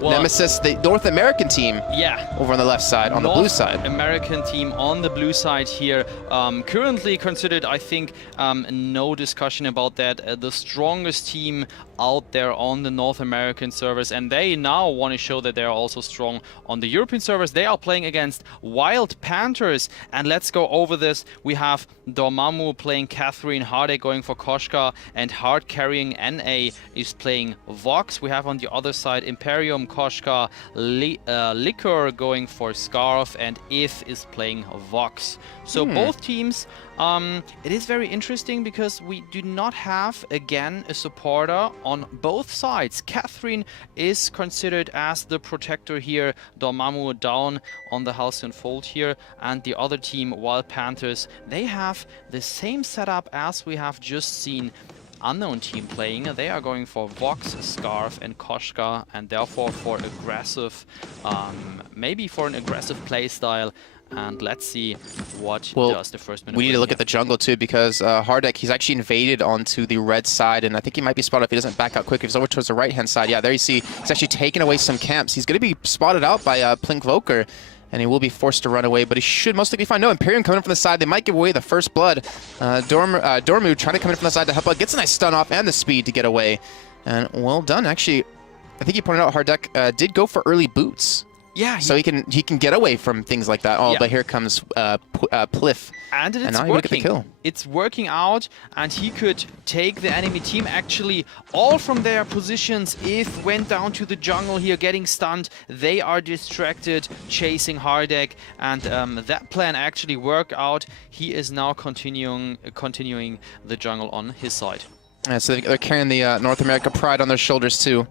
Well, Nemesis, the North American team, yeah, over on the left side, on the blue side. American team on the blue side here. Currently considered, I think, no discussion about that, the strongest team out there on the North American servers, and they now want to show that they are also strong on the European servers. They are playing against Wild Panthers, and let's go over this. We have Dormammu playing Catherine, Hardek going for Koshka, and hard carrying NA is playing Vox. We have on the other side Imperium, Koshka, Liquor going for Scarf, and If is playing Vox. So both teams, it is very interesting because we do not have, again, a supporter on both sides. Catherine is considered as the protector here, Dormammu down on the Halcyon Fold here, and the other team, Wild Panthers, they have the same setup as we have just seen Unknown team playing. They are going for Vox, Scarf, and Koshka, and therefore for aggressive, maybe for an aggressive playstyle. And let's see what does the first minute. We need to look at the jungle too, because Hardek, he's actually invaded onto the red side, and I think he might be spotted if he doesn't back out quick. If he's over towards the right-hand side, yeah, there you see he's actually taken away some camps. He's going to be spotted out by Plinkvoker, and he will be forced to run away, but he should mostly be fine. No, Imperium coming in from the side. They might give away the first blood. Dormu trying to come in from the side to help out. Gets a nice stun off and the speed to get away. And well done. Actually, I think you pointed out Hardek did go for early boots. Yeah, so he can get away from things like that. Oh, but here comes Pliff. And it's now working. Get the kill. It's working out, and he could take the enemy team actually all from their positions. If went down to the jungle here, getting stunned, they are distracted, chasing Hardek, and that plan actually worked out. He is now continuing the jungle on his side. So they're carrying the North America pride on their shoulders too.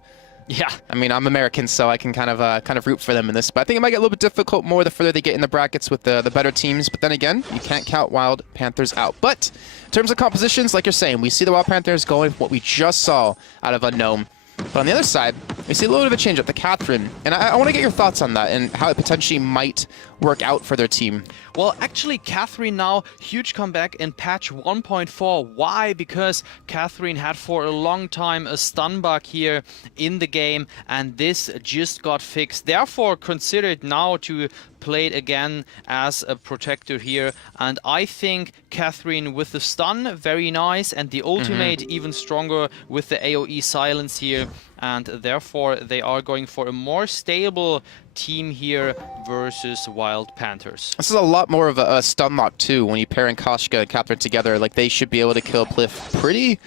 Yeah, I mean, I'm American, so I can kind of root for them in this. But I think it might get a little bit difficult more the further they get in the brackets with the better teams. But then again, you can't count Wild Panthers out. But in terms of compositions, like you're saying, we see the Wild Panthers going what we just saw out of Unknown. But on the other side, we see a little bit of a change up, the Catherine. And I want to get your thoughts on that and how it potentially might work out for their team. Well, actually, Catherine now, huge comeback in patch 1.4. Why? Because Catherine had for a long time a stun bug here in the game, and this just got fixed. Therefore, considered now to play it again as a protector here. And I think Catherine with the stun, very nice, and the ultimate even stronger with the AoE silence here. And therefore, they are going for a more stable team here versus Wild Panthers. This is a lot more of a stun lock too. When you pair in Koshka and Catherine together, like they should be able to kill Pliff pretty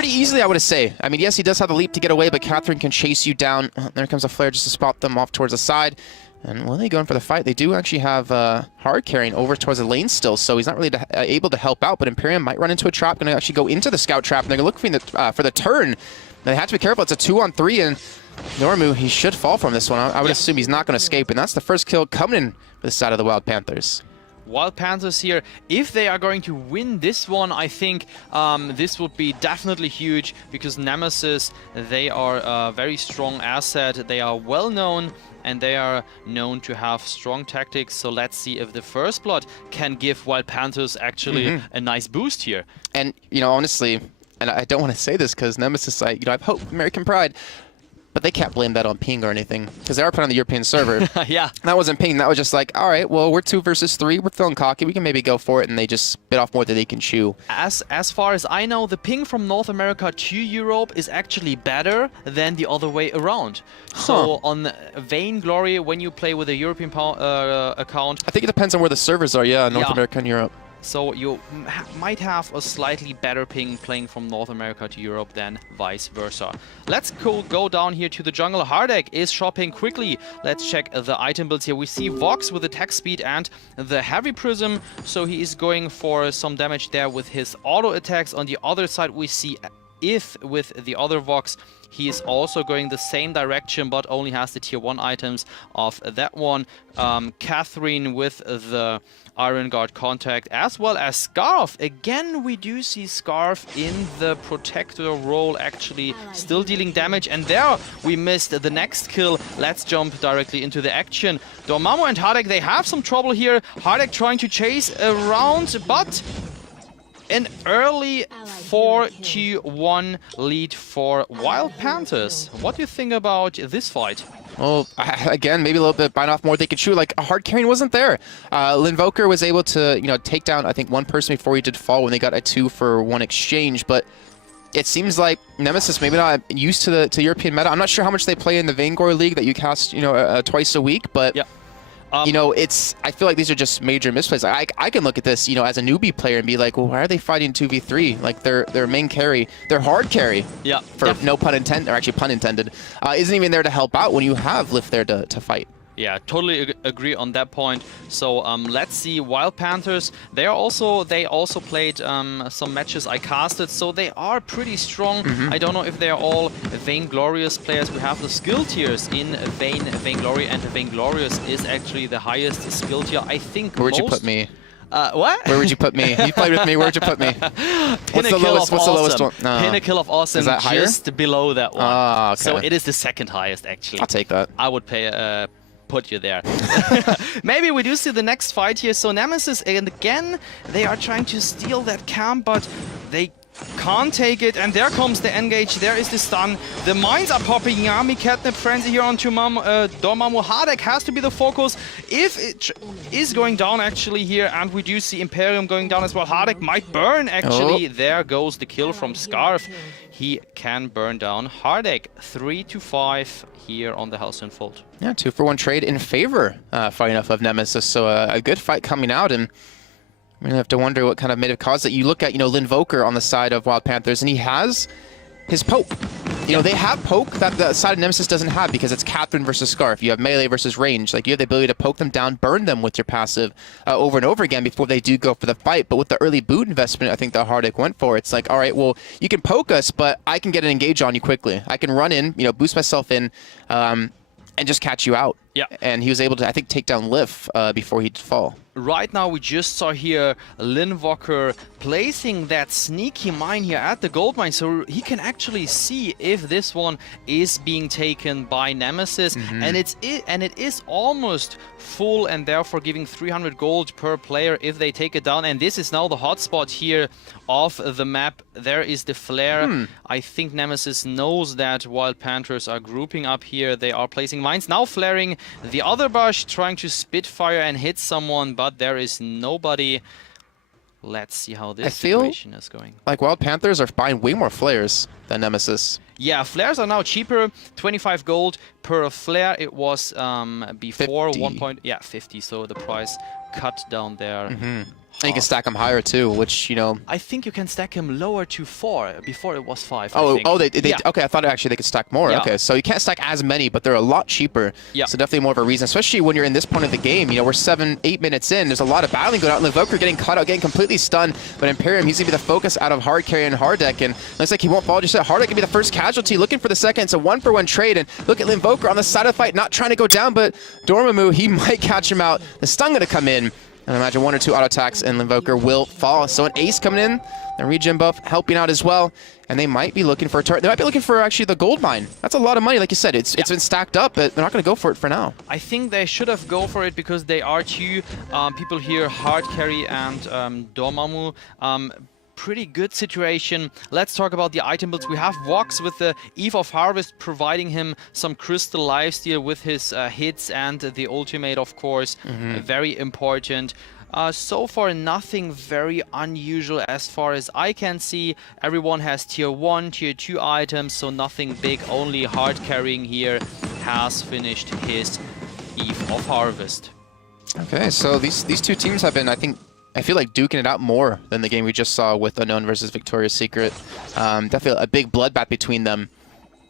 easily, I would say. I mean, yes, he does have the leap to get away, but Catherine can chase you down. There comes a flare just to spot them off towards the side. And when they go in for the fight, they do actually have hard carrying over towards the lane still, so he's not really able to help out. But Imperium might run into a trap, going to actually go into the scout trap, and they're looking for the turn. They have to be careful. It's a 2-on-3, and Dormammu, he should fall from this one. I would assume he's not going to escape, and that's the first kill coming in for the side of the Wild Panthers. Wild Panthers here, if they are going to win this one, I think this would be definitely huge, because Nemesis, they are a very strong asset. They are well known, and they are known to have strong tactics. So let's see if the first blood can give Wild Panthers actually a nice boost here. And, you know, honestly, and I don't want to say this because Nemesis, I have hope, American pride, but they can't blame that on ping or anything, because they are put on the European server. Yeah. That wasn't ping. That was just like, all right, well, we're 2 versus 3. We're feeling cocky. We can maybe go for it, and they just bit off more than they can chew. As far as I know, the ping from North America to Europe is actually better than the other way around. So on Vainglory, when you play with a European account, I think it depends on where the servers are. Yeah, North America and Europe. So you might have a slightly better ping playing from North America to Europe than vice versa. Let's go down here to the jungle. Hardek is shopping quickly. Let's check the item builds here. We see Vox with attack speed and the heavy prism. So he is going for some damage there with his auto attacks. On the other side, we see If with the other Vox. He is also going the same direction, but only has the tier 1 items of that one. Catherine with the Iron Guard contact, as well as Scarf. Again, we do see Scarf in the protector role, actually still dealing damage. And there we missed the next kill. Let's jump directly into the action. Dormammu and Hardek, they have some trouble here. Hardek trying to chase around, but an early 4-1 lead for Wild Panthers. What do you think about this fight? Well, again, maybe a little bit biting off more they could chew. Like, hard carrying wasn't there. Linvoker was able to, take down, I think, one person before he did fall when they got a 2-for-1 exchange. But it seems like Nemesis maybe not used to the European meta. I'm not sure how much they play in the Vainglory League that you cast, twice a week. But yeah. I feel like these are just major misplays. I can look at this, as a newbie player and be like, well, why are they fighting 2v3? Like, their main carry, their hard carry, for no pun intended, or actually pun intended, isn't even there to help out when you have Lift there to fight. Yeah, totally agree on that point. So let's see. Wild Panthers, they also played some matches I casted, so they are pretty strong. I don't know if they're all Vainglorious players. We have the skill tiers in Vainglory, and Vainglorious is actually the highest skill tier. I think. Where'd you put me? What? Where would you put me? You played with me. Where'd you put me? What's the lowest one? Pinnacle of Awesome. Is that higher? Just below that one. Oh, okay. So it is the second highest, actually. I'll take that. I would put you there. Maybe we do see the next fight here. So Nemesis, and again, they are trying to steal that camp, but they can't take it. And there comes the engage. There is the stun. The mines are popping. Yami, Catnip, Frenzy here onto Dormammu. Hardek has to be the focus. If it is going down actually here, and we do see Imperium going down as well. Hardek might burn actually. There goes the kill from Scarf. He can burn down Hardek. 3-5 here on the House Unfold. Yeah, 2-for-1 trade in favor, funny enough, of Nemesis. So a good fight coming out, and we're going to have to wonder what kind of may have caused it. You look at, Linvoker on the side of Wild Panthers, and he has his poke. They have poke that the side of Nemesis doesn't have because it's Catherine versus Scarf. You have melee versus range. Like, you have the ability to poke them down, burn them with your passive over and over again before they do go for the fight. But with the early boot investment, I think that Hardek went for, it's like, all right, well, you can poke us, but I can get an engage on you quickly. I can run in, boost myself in, and just catch you out. Yeah. And he was able to, I think, take down Liff before he'd fall. Right now, we just saw here Linvoker placing that sneaky mine here at the gold mine, so he can actually see if this one is being taken by Nemesis, and it is almost full, and therefore giving 300 gold per player if they take it down. And this is now the hotspot here of the map. There is the flare. I think Nemesis knows that Wild Panthers are grouping up here. They are placing mines, now flaring the other bush, trying to spitfire and hit someone, but there is nobody. Let's see how this situation is going. Like, Wild Panthers are buying way more flares than Nemesis. Yeah, flares are now cheaper. 25 gold per flare. It was before 50. 50. So the price cut down there. And you can stack them higher too, which, I think you can stack him lower to 4. Before it was 5. Okay, I thought actually they could stack more. Yeah. Okay, so you can't stack as many, but they're a lot cheaper. Yeah. So definitely more of a reason, especially when you're in this point of the game. We're 7-8 minutes in. There's a lot of battling going on. Linvoker getting caught out, getting completely stunned. But Imperium, he's going to be the focus out of hard carry and Hardek. And looks like he won't fall just yet. Hardek can be the first casualty, looking for the second. It's a 1-for-1 trade. And look at Linvoker on the side of the fight, not trying to go down, but Dormammu, he might catch him out. The stun going to come in. And I imagine 1 or 2 auto attacks, and Linvoker will fall. So an ace coming in, the regen buff helping out as well. And they might be looking for a turret. They might be looking for actually the gold mine. That's a lot of money, like you said. It's been stacked up, but they're not going to go for it for now. I think they should have go for it because they are two people here, hard carry and Dormammu. Pretty good situation. Let's talk about the item builds. We have Vox with the Eve of Harvest providing him some crystal lifesteal with his hits and the ultimate, of course. Very important. So far, nothing very unusual as far as I can see. Everyone has tier 1, tier 2 items, so nothing big. Only hard carrying here has finished his Eve of Harvest. Okay, so these two teams have been, I feel like, duking it out more than the game we just saw with Unknown versus Victoria's Secret. Definitely a big bloodbath between them.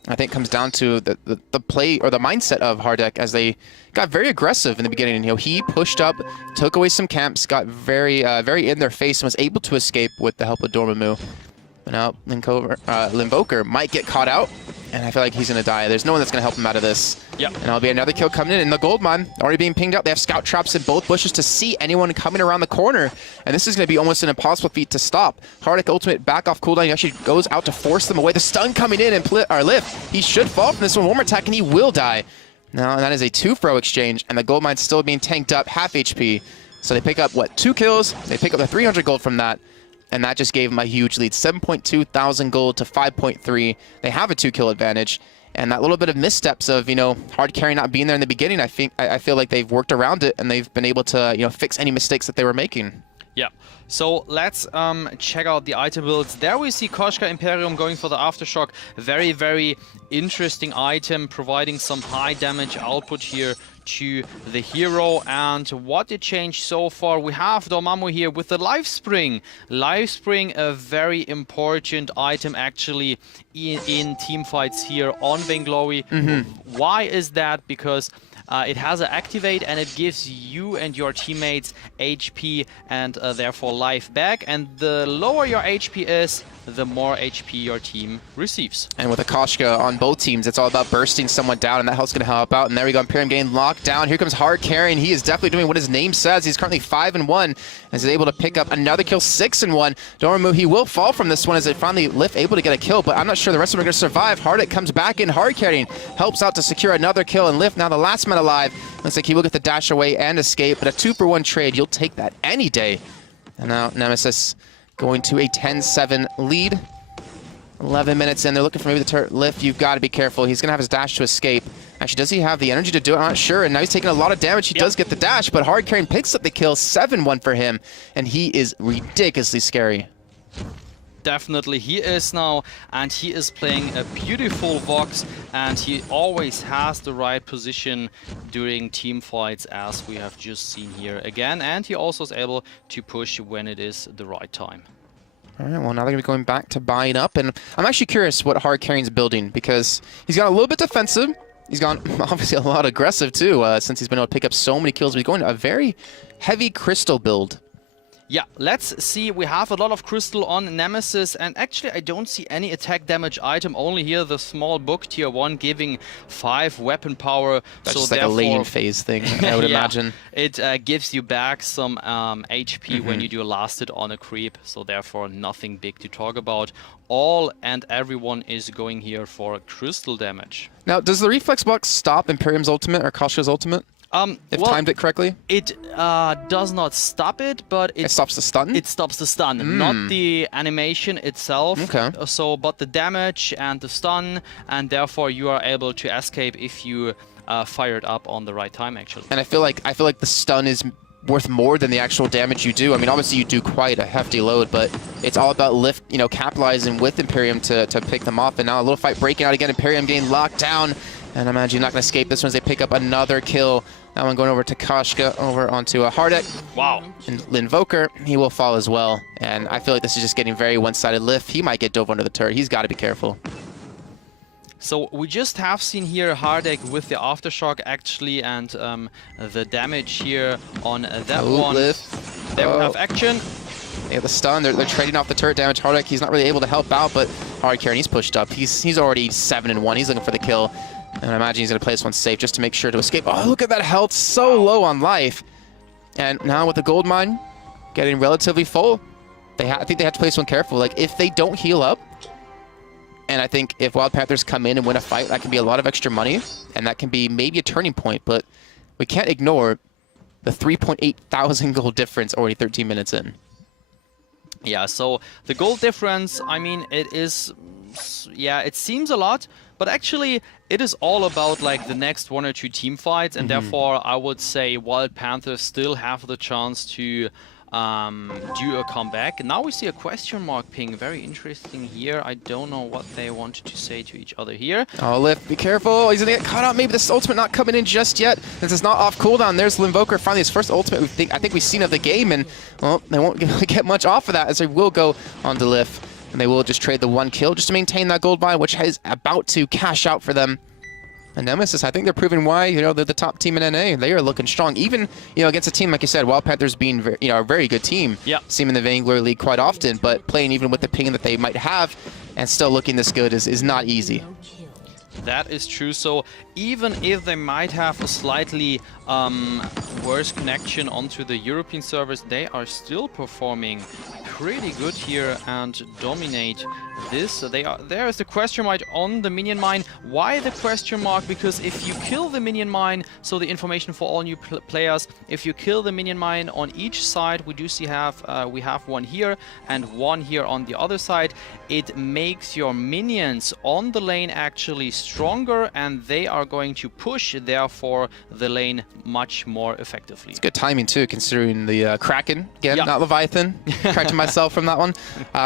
I think it comes down to the play or the mindset of Hardek as they got very aggressive in the beginning. He pushed up, took away some camps, got very in their face, and was able to escape with the help of Dormammu. But now Linvoker might get caught out, and I feel like he's going to die. There's no one that's going to help him out of this. Yep. And there'll be another kill coming in the gold mine, already being pinged out. They have scout traps in both bushes to see anyone coming around the corner, and this is going to be almost an impossible feat to stop. Hardek ultimate back off cooldown. He actually goes out to force them away. The stun coming in, and Liff, he should fall from this one more attack, and he will die. Now, that is a 2-throw exchange, and the gold mine's still being tanked up, half HP. So they pick up, 2 kills? They pick up the 300 gold from that. and that just gave them a huge lead. 7.2 thousand gold to 5.3. They have a 2-kill advantage. And that little bit of missteps of, hard carry not being there in the beginning, I feel like they've worked around it and they've been able to, fix any mistakes that they were making. Yeah, so let's check out the item builds. There we see Koshka Imperium going for the Aftershock. Very, very interesting item, providing some high damage output here to the hero. And what did change so far? We have Dormammu here with the Life Spring. Life Spring, a very important item actually in team fights here on Vainglory. Why is that? Because it has an activate and it gives you and your teammates HP and therefore life back. And the lower your HP is, the more HP your team receives. And with a Koshka on both teams, it's all about bursting someone down, and that help's going to help out. And there we go, Imperium getting locked down. Here comes Hard Carry, and he is definitely doing what his name says. He's currently 5-1, as he's able to pick up another kill, 6-1. Dormammu, he will fall from this one as it finally Lift able to get a kill, but I'm not sure the rest of them are going to survive. Hardik comes back in, Hard Carrying, helps out to secure another kill, and Lift now the last man alive. Looks like he will get the dash away and escape, but a 2-for-1 trade, you'll take that any day. And now Nemesis going to a 10-7 lead. 11 minutes in, they're looking for maybe the turret. Lift, you've got to be careful. He's going to have his dash to escape. Actually, does he have the energy to do it? I'm not sure. And now he's taking a lot of damage. He does get the dash, but Hard Carrying picks up the kill. 7-1 for him, and he is ridiculously scary. Definitely he is now, and he is playing a beautiful Vox, and he always has the right position during team fights, as we have just seen here again, and he also is able to push when it is the right time. All right, well, now they're going to be going back to buying up, and I'm actually curious what Hard Carrying's building, because he's got a little bit defensive. He's gone obviously a lot aggressive too, since he's been able to pick up so many kills. But he's going to a very heavy crystal build. Yeah, let's see. We have a lot of crystal on Nemesis, and actually I don't see any attack damage item, only here the small book tier 1 giving 5 weapon power. That's so just like a lane phase thing, I would imagine. It gives you back some HP when you do a last hit on a creep, so therefore nothing big to talk about. All and everyone is going here for crystal damage. Now, does the reflex box stop Imperium's ultimate or Koshka's ultimate? If timed it correctly? It does not stop it, but it stops the stun? It stops the stun, not the animation itself. Okay. So, but the damage and the stun, and therefore you are able to escape if you fire it up on the right time, actually. And I feel like the stun is worth more than the actual damage you do. I mean, obviously you do quite a hefty load, but it's all about Lift, capitalizing with Imperium to pick them off. And now a little fight breaking out again. Imperium getting locked down. And I imagine you're not going to escape this one as they pick up another kill. That one going over to Koshka, over onto a Hardik. Wow. And Linvoker, he will fall as well. And I feel like this is just getting very one-sided. Lift, he might get dove under the turret. He's got to be careful. So we just have seen here Hardik with the Aftershock actually, and the damage here on that one. Lift. They will have action. They have the stun. They're trading off the turret damage. Hardik, he's not really able to help out, but Hard Carrying, he's pushed up. He's already 7-1. He's looking for the kill. And I imagine he's going to play this one safe just to make sure to escape. Oh, look at that health. So low on life. And now with the gold mine getting relatively full, I think they have to play this one careful. Like, if they don't heal up, and I think if Wild Panthers come in and win a fight, that can be a lot of extra money, and that can be maybe a turning point. But we can't ignore the 3.8 thousand gold difference already 13 minutes in. Yeah, so the gold difference, I mean, it is, yeah, it seems a lot, but actually it is all about like the next 1 or 2 team fights, and therefore I would say Wild Panthers still have the chance to do a comeback. Now we see a question mark ping, very interesting here. I don't know what they wanted to say to each other here. Oh, Lift, be careful. He's gonna get caught out. Maybe this ultimate not coming in just yet. This is not off cooldown. There's Linvoker, finally his first ultimate I think we've seen of the game, and well, they won't get much off of that as they will go on to Lift, and they will just trade the 1 kill just to maintain that gold mine, which is about to cash out for them. And Nemesis, I think they're proving why, they're the top team in NA. They are looking strong, even, against a team, like you said, Wild Panthers being, a very good team. Yeah. See them in the Vainglory League quite often, but playing even with the ping that they might have and still looking this good is not easy. That is true. So even if they might have a slightly worse connection onto the European servers, they are still performing pretty good here and dominate this. There is the question mark on the minion mine. Why the question mark? Because if you kill the minion mine, so the information for all new players, if you kill the minion mine on each side, we do see we have one here and one here on the other side. It makes your minions on the lane actually stronger, and they are going to push, therefore, the lane much more effectively. It's good timing too, considering the Kraken, again, not Leviathan. Corrected myself from that one.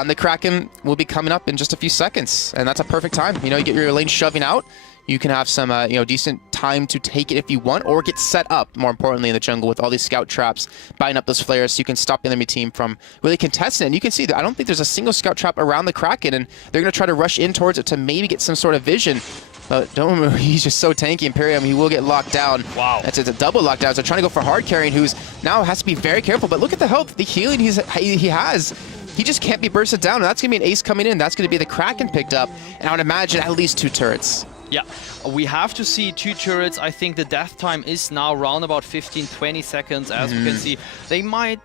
The Kraken will be coming up in just a few seconds, and that's a perfect time. You know, you get your lane shoving out, you can have some decent time to take it if you want, or get set up, more importantly, in the jungle with all these scout traps, buying up those flares so you can stop the enemy team from really contesting it. And you can see that I don't think there's a single scout trap around the Kraken, and they're going to try to rush in towards it to maybe get some sort of vision. But don't remember, he's just so tanky. Imperium, he will get locked down. Wow. It's a double lockdown. So trying to go for hard carrying, who's now has to be very careful. But look at the health, the healing he has. He just can't be bursted down. And that's going to be an ace coming in. That's going to be the Kraken picked up. And I would imagine at least 2 turrets. Yeah, we have to see 2 turrets. I think the death time is now around about 15-20 seconds, as we can see. They might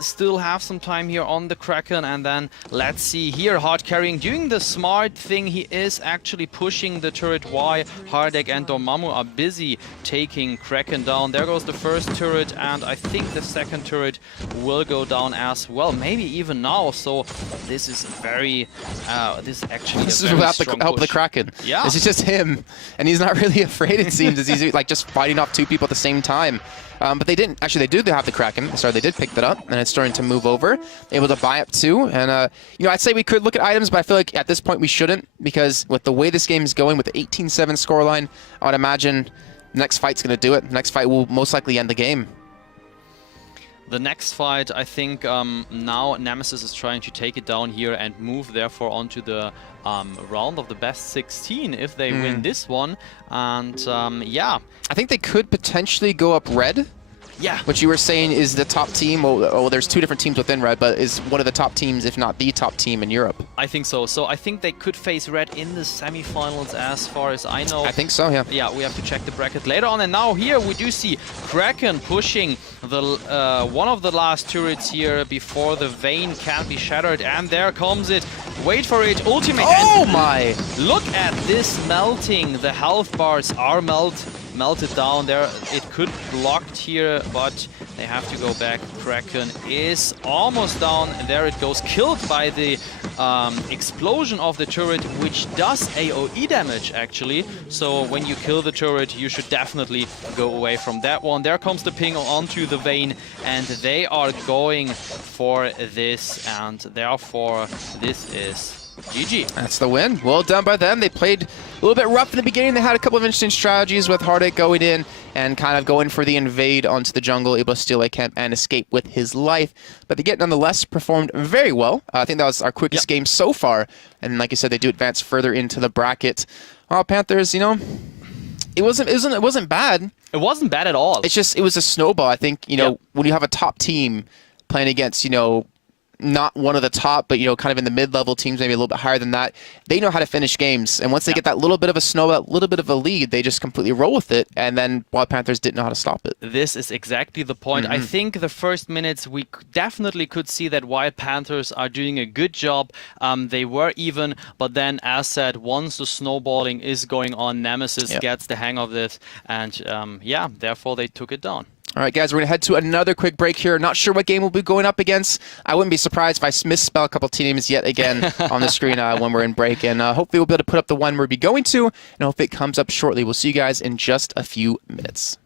still have some time here on the Kraken, and then let's see here, hard carrying, doing the smart thing. He is actually pushing the turret while Hardek and Dormammu are busy taking Kraken down. There goes the first turret, and I think the second turret will go down as well, maybe even now. So this is very, this is without the help of the Kraken. Yeah. This is just him, and he's not really afraid, it seems, as he's like just fighting off 2 people at the same time. But they didn't, actually they do have the Kraken, sorry, they did pick that up, and it's starting to move over, able to buy up 2, and I'd say we could look at items, but I feel like at this point we shouldn't, because with the way this game is going, with the 18-7 scoreline, I would imagine the next fight's going to do it. The next fight will most likely end the game. The next fight, I think now Nemesis is trying to take it down here and move therefore onto the round of the best 16 if they win this one. And yeah. I think they could potentially go up red. Yeah. Which you were saying is the top team. Well, there's 2 different teams within red, but is one of the top teams, if not the top team in Europe. I think so. So I think they could face red in the semifinals, as far as I know. I think so, yeah. Yeah, we have to check the bracket later on. And now here we do see Kraken pushing the one of the last turrets here before the Vayne can be shattered. And there comes it. Wait for it. Ultimate. Oh my! Look at this melting. The health bars are melted down there. It could blocked here, but they have to go back. Kraken is almost down, and there it goes, killed by the explosion of the turret, which does AoE damage actually. So when you kill the turret, you should definitely go away from that one. There comes the ping onto the Vayne, and they are going for this, and therefore this is GG. That's the win. Well done by them. They played a little bit rough in the beginning. They had a couple of interesting strategies with Hardek going in and kind of going for the invade onto the jungle, able to steal a camp and escape with his life. But they get nonetheless performed very well. I think that was our quickest game so far. And like I said, they do advance further into the bracket. Panthers, it wasn't bad. It wasn't bad at all. It's just, it was a snowball. I think, when you have a top team playing against, not one of the top, but kind of in the mid-level teams, maybe a little bit higher than that, they know how to finish games. And once they get that little bit of a snowball, that little bit of a lead, they just completely roll with it. And then Wild Panthers didn't know how to stop it. This is exactly the point. I think the first minutes we definitely could see that Wild Panthers are doing a good job. They were even, but then as said, once the snowballing is going on, Nemesis gets the hang of this, and yeah, therefore they took it down. All right, guys, we're going to head to another quick break here. Not sure what game we'll be going up against. I wouldn't be surprised if I misspell a couple teams yet again on the screen when we're in break. And hopefully we'll be able to put up the one we'll be going to, and hopefully it comes up shortly. We'll see you guys in just a few minutes.